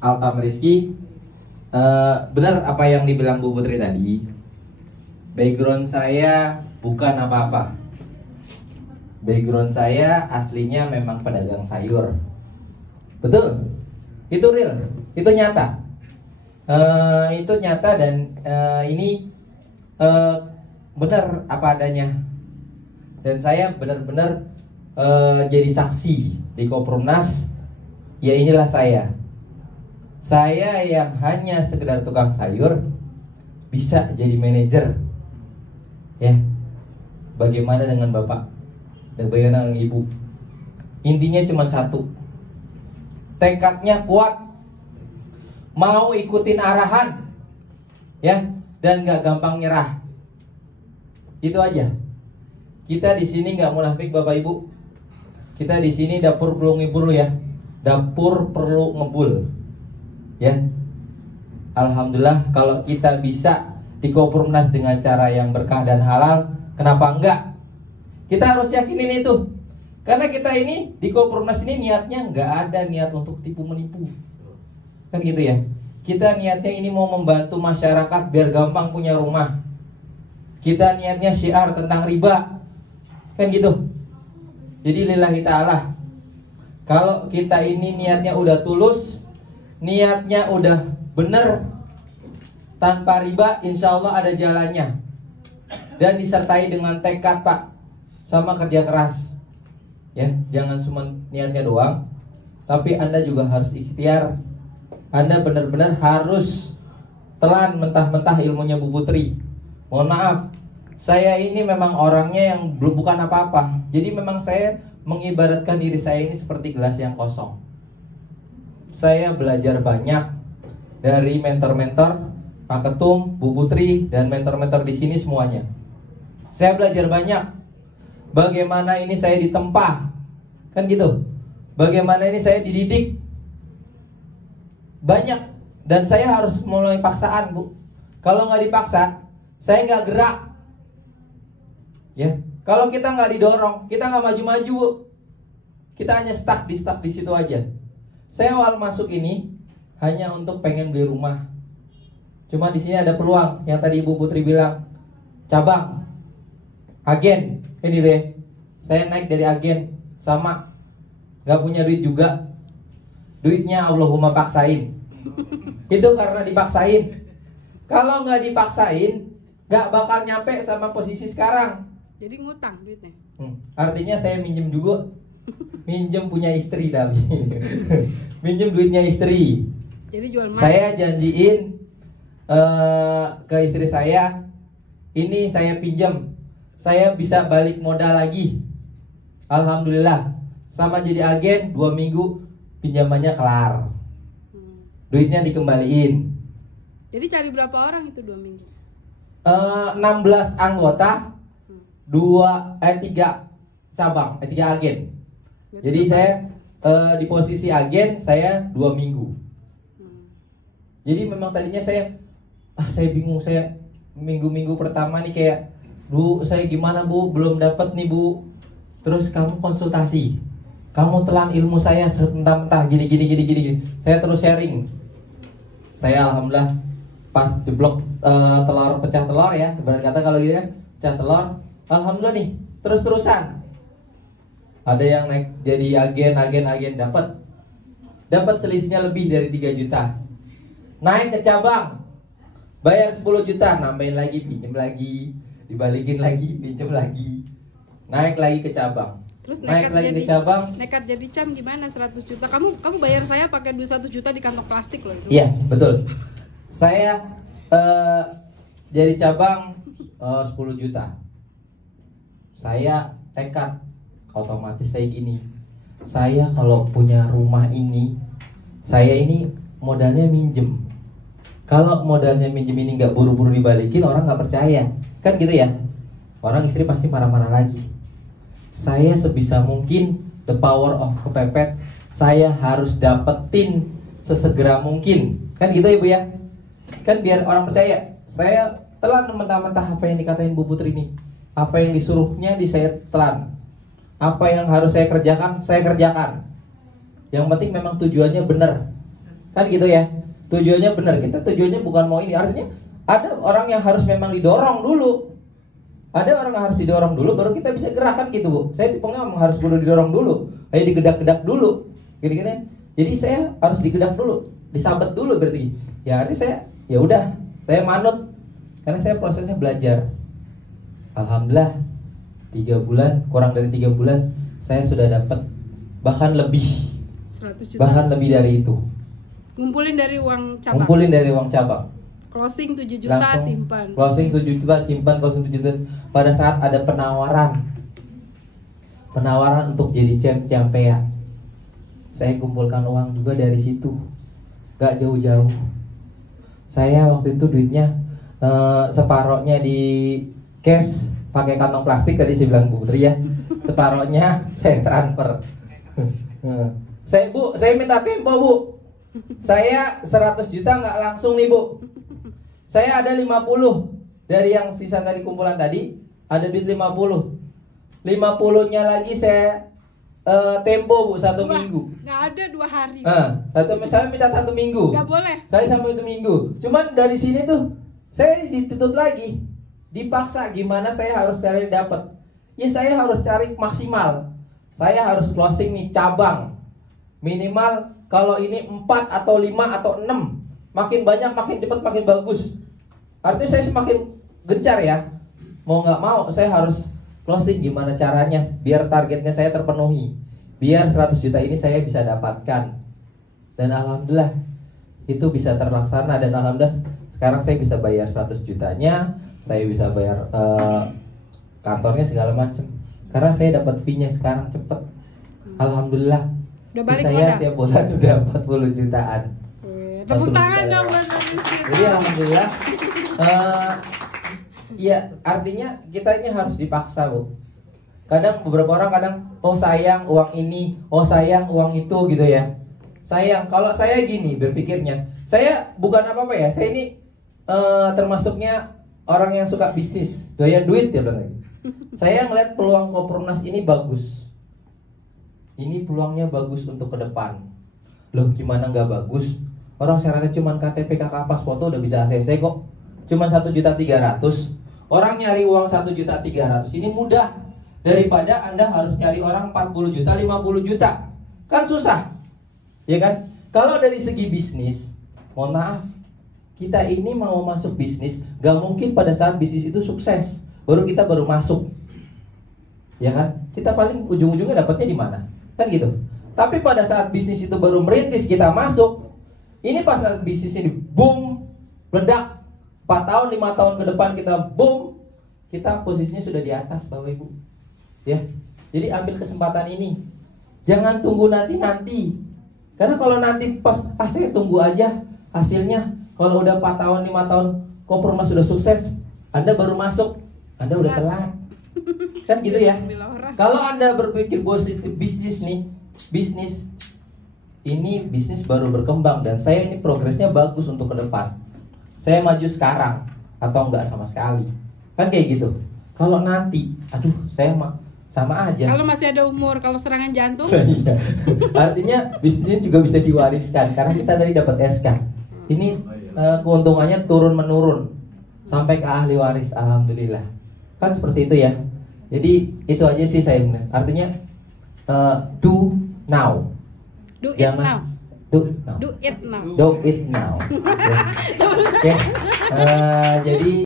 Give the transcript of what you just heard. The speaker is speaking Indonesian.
Altam Rizky. Benar apa yang dibilang Bu Putri tadi. Background saya bukan apa-apa. Background saya aslinya memang pedagang sayur. Betul? Itu real, itu nyata. Itu nyata dan ini benar apa adanya. Dan saya benar-benar jadi saksi di Koprumnas. Ya inilah saya. Saya yang hanya sekedar tukang sayur bisa jadi manajer. Ya. Bagaimana dengan Bapak? Dan bagaimana dengan Ibu? Intinya cuma satu. Tekadnya kuat. Mau ikutin arahan. Ya, dan gak gampang nyerah. Itu aja. Kita di sini nggak munafik Bapak Ibu. Kita di sini dapur perlu ngibul ya. Dapur perlu ngebul. Ya. Alhamdulillah kalau kita bisa di Koprumnas dengan cara yang berkah dan halal, kenapa enggak? Kita harus yakinin itu. Karena kita ini di Koprumnas ini niatnya nggak ada niat untuk tipu menipu. Kan gitu ya. Kita niatnya ini mau membantu masyarakat biar gampang punya rumah. Kita niatnya syiar tentang riba. Kan gitu. Jadi lillahi ta'ala. Kalau kita ini niatnya udah tulus, niatnya udah bener, tanpa riba, insya Allah ada jalannya. Dan disertai dengan tekad Pak, sama kerja keras. Ya, jangan cuma niatnya doang, tapi Anda juga harus ikhtiar. Anda benar-benar harus telan mentah-mentah ilmunya Bu Putri. Mohon maaf, saya ini memang orangnya yang belum bukan apa-apa. Jadi memang saya mengibaratkan diri saya ini seperti gelas yang kosong. Saya belajar banyak dari mentor-mentor Pak Ketum, Bu Putri, dan mentor-mentor di sini semuanya. Saya belajar banyak. Bagaimana ini saya ditempa, kan gitu. Bagaimana ini saya dididik. Banyak. Dan saya harus mulai paksaan Bu. Kalau nggak dipaksa, saya nggak gerak. Ya, kalau kita nggak didorong, kita nggak maju-maju Bu. Kita hanya stuck di situ aja. Saya awal masuk ini hanya untuk pengen beli rumah. Cuma di sini ada peluang yang tadi Ibu Putri bilang, cabang, agen, kan gitu ya. Saya naik dari agen, sama, nggak punya duit juga. Duitnya Allahumma paksain. Itu karena dipaksain. Kalau nggak dipaksain, nggak bakal nyampe sama posisi sekarang. Jadi ngutang duitnya. Artinya saya minjem juga. Minjem punya istri tapi. Minjem duitnya istri. Jadi jual emas. Saya janjiin ke istri saya, ini saya pinjam, saya bisa balik modal lagi. Alhamdulillah. Sama jadi agen 2 minggu pinjamannya kelar. Duitnya dikembaliin. Jadi cari berapa orang itu 2 minggu? 16 anggota, 3 cabang, 3 agen. Berarti Jadi saya di posisi agen saya 2 minggu. Jadi memang tadinya saya bingung, saya minggu-minggu pertama nih kayak, Bu, saya gimana Bu, belum dapat nih Bu. Terus kamu konsultasi, kamu telan ilmu saya mentah-mentah gini. Saya terus sharing. Saya alhamdulillah pas jeblok telur, pecah telur ya, ibarat kata kalau gitu ya, pecah telur, alhamdulillah nih terus-terusan. Ada yang naik jadi agen dapat selisihnya lebih dari 3 juta. Naik ke cabang, bayar 10 juta, nambahin lagi, pinjam lagi, dibalikin lagi, pinjam lagi. Naik lagi ke cabang. Terus naik lagi ke cabang. Nekat jadi cam gimana 100 juta? Kamu bayar saya pakai duit 1 juta di kantong plastik loh itu. Iya, betul. Saya jadi cabang 10 juta. Saya tekad, otomatis saya gini. Saya kalau punya rumah ini, saya ini modalnya minjem. Kalau modalnya minjem ini nggak buru-buru dibalikin, orang nggak percaya, kan gitu ya. Orang istri pasti marah-marah lagi. Saya sebisa mungkin, the power of kepepet, saya harus dapetin sesegera mungkin, kan gitu ya Bu ya. Kan biar orang percaya. Saya telan mentah-mentah apa yang dikatain Bu Putri ini. Apa yang disuruhnya saya telan. Apa yang harus saya kerjakan, saya kerjakan. Yang penting memang tujuannya benar. Kan gitu ya. Tujuannya benar, kita tujuannya bukan mau ini. Artinya ada orang yang harus memang didorong dulu. Ada orang yang harus didorong dulu baru kita bisa gerakan gitu, Bu. Saya tipenya memang harus kudu didorong dulu. Kayak digedak-gedak dulu. Gini-gini. Jadi saya harus digedak dulu, disabet dulu berarti. Ya artinya saya ya udah, saya manut karena saya prosesnya belajar. Alhamdulillah 3 bulan, kurang dari 3 bulan saya sudah dapat bahkan lebih 100 juta. bahkan lebih dari itu. Ngumpulin dari uang cabang. Ngumpulin dari uang cabang. Closing 7 juta Langsung simpan. Closing 7 juta simpan, closing 7 juta. Pada saat ada penawaran untuk jadi champion, saya kumpulkan uang juga dari situ. Gak jauh-jauh. Saya waktu itu duitnya separohnya di cash pakai kantong plastik, tadi saya bilang Bu Putri ya. Separohnya saya transfer. Saya minta tempo, Bu. Saya 100 juta nggak langsung nih, Bu. Saya ada 50 dari yang sisa dari kumpulan tadi, ada duit 50. 50-nya lagi saya tempo, Bu, 1 minggu. Nggak ada 2 hari. Saya minta 1 minggu. Nggak boleh. Saya sampai 1 minggu. Cuman dari sini tuh saya dituntut lagi, dipaksa gimana saya harus cari dapat. Ya saya harus cari maksimal. Saya harus closing nih cabang. Minimal kalau ini 4 atau 5 atau 6. Makin banyak, makin cepat, makin bagus. Artinya saya semakin gencar ya. Mau nggak mau saya harus closing gimana caranya biar targetnya saya terpenuhi. Biar 100 juta ini saya bisa dapatkan. Dan alhamdulillah itu bisa terlaksana. Dan alhamdulillah sekarang saya bisa bayar 100 jutanya. Saya bisa bayar kantornya segala macam. Karena saya dapat fee-nya sekarang cepet. Alhamdulillah. Udah balik saya modal. tiap bulan udah 40 jutaan. Tepuk 40 tangan jutaan. dong buat Indonesia. Jadi alhamdulillah. Ya artinya kita ini harus dipaksa, Bu. Kadang beberapa orang oh sayang uang ini, oh sayang uang itu gitu ya. Sayang, kalau saya gini berpikirnya, saya bukan apa-apa ya. Saya ini termasuknya orang yang suka bisnis, doyan duit ya bilang. Saya ngeliat peluang Koprodnas ini bagus. Ini peluangnya bagus untuk ke depan. Loh gimana nggak bagus? Orang syaratnya cuma KTP, KK, pas foto udah bisa ACC kok. Cuman 1.300.000. Orang nyari uang 1.300.000 ini mudah daripada Anda harus nyari orang 40 juta, 50 juta. Kan susah. Ya kan? Kalau dari segi bisnis, mohon maaf, kita ini mau masuk bisnis, gak mungkin pada saat bisnis itu sukses kita baru masuk. Ya kan? Kita paling ujung-ujungnya dapatnya di mana? Kan gitu. Tapi pada saat bisnis itu baru merintis kita masuk, ini pas saat bisnis ini boom, meledak, 4 tahun, 5 tahun ke depan kita boom, kita posisinya sudah di atas Bapak Ibu. Ya. Jadi ambil kesempatan ini. Jangan tunggu nanti-nanti. Karena kalau nanti pas saya tunggu aja hasilnya, kalau udah 4 tahun, 5 tahun Koprodnas sudah sukses, Anda baru masuk, Anda udah telat. Kan gitu ya. Kalau Anda berpikir positif bisnis nih, bisnis ini bisnis baru berkembang dan saya ini progresnya bagus untuk ke depan. Saya maju sekarang atau enggak sama sekali. Kan kayak gitu. Kalau nanti, aduh, saya sama aja. Kalau masih ada umur, kalau serangan jantung. Iya. Artinya bisnisnya juga bisa diwariskan karena kita tadi dapat SK. Ini keuntungannya turun menurun sampai ke ahli waris, alhamdulillah. Kan seperti itu ya. Jadi itu aja sih saya. Artinya do now. Do it now. Do now. Do it now. Do it now. Oke. Jadi